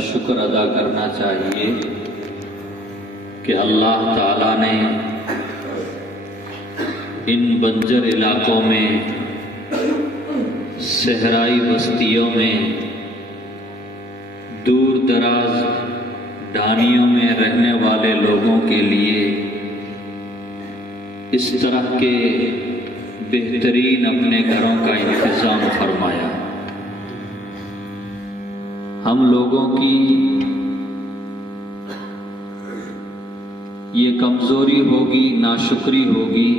شکر ادا کرنا چاہیے کہ اللہ تعالیٰ نے ان بنجر علاقوں میں، صحرائی بستیوں میں، دور دراز ڈھانیوں میں رہنے والے لوگوں کے لیے اس طرح کے بہترین اپنے گھروں کا انتظام فرمایا۔ ہم لوگوں کی یہ کمزوری ہوگی، ناشکری ہوگی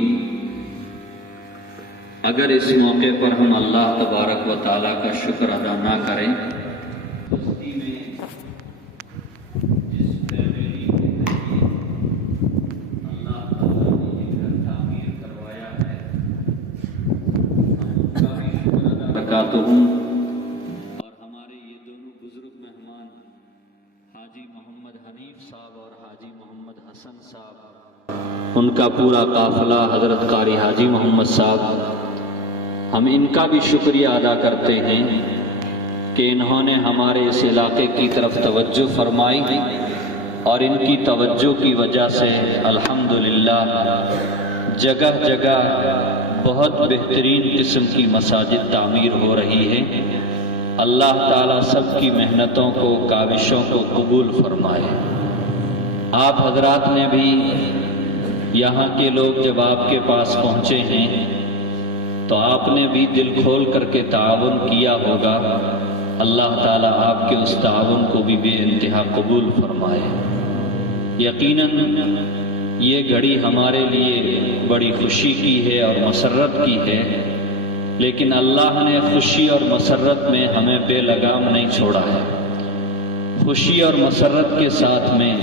اگر اس موقع پر ہم اللہ تبارک و تعالیٰ کا شکر ادا نہ کریں۔ بستی میں جس فیملی کے ذریعے اللہ تعالیٰ نے یہ گھر تعمیر کروایا ہے، ہم ان کا بھی شکر ادا کرتا ہوں۔ اور ہمارے یہ دونوں بزرگ مہمان حاجی محمد حنیف صاحب اور حاجی محمد حسن صاحب، ان کا پورا قافلہ، حضرت قاری حاجی محمد صاحب، ہم ان کا بھی شکریہ ادا کرتے ہیں کہ انہوں نے ہمارے اس علاقے کی طرف توجہ فرمائی، اور ان کی توجہ کی وجہ سے الحمدللہ جگہ جگہ بہت بہترین قسم کی مساجد تعمیر ہو رہی ہے۔ اللہ تعالیٰ سب کی محنتوں کو، کاوشوں کو قبول فرمائے۔ آپ حضرات نے بھی، یہاں کے لوگ جب آپ کے پاس پہنچے ہیں تو آپ نے بھی دل کھول کر کے تعاون کیا ہوگا۔ اللہ تعالیٰ آپ کے اس تعاون کو بھی بے انتہا قبول فرمائے۔ یقیناً یہ گھڑی ہمارے لیے بڑی خوشی کی ہے اور مسرت کی ہے، لیکن اللہ نے خوشی اور مسرت میں ہمیں بے لگام نہیں چھوڑا ہے۔ خوشی اور مسرت کے ساتھ میں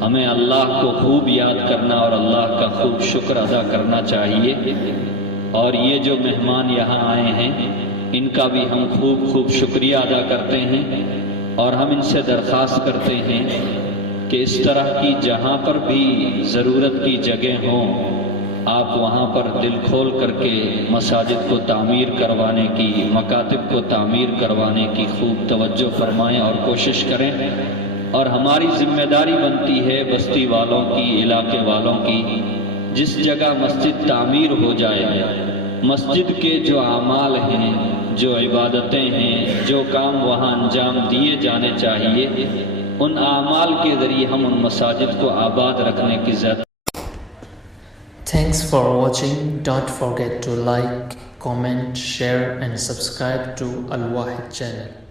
ہمیں اللہ کو خوب یاد کرنا اور اللہ کا خوب شکر ادا کرنا چاہیے۔ اور یہ جو مہمان یہاں آئے ہیں، ان کا بھی ہم خوب شکریہ ادا کرتے ہیں، اور ہم ان سے درخواست کرتے ہیں کہ اس طرح کی جہاں پر بھی ضرورت کی جگہ ہوں، آپ وہاں پر دل کھول کر کے مساجد کو تعمیر کروانے کی، مکاتب کو تعمیر کروانے کی خوب توجہ فرمائیں اور کوشش کریں۔ اور ہماری ذمہ داری بنتی ہے بستی والوں کی، علاقے والوں کی، جس جگہ مسجد تعمیر ہو جائے، مسجد کے جو اعمال ہیں، جو عبادتیں ہیں، جو کام وہاں انجام دیے جانے چاہیے، ان اعمال کے ذریعے ہم ان مساجد کو آباد رکھنے کی ضرورت۔ Thanks for watching. Don't forget to like, comment, share and subscribe to Al Wahid channel.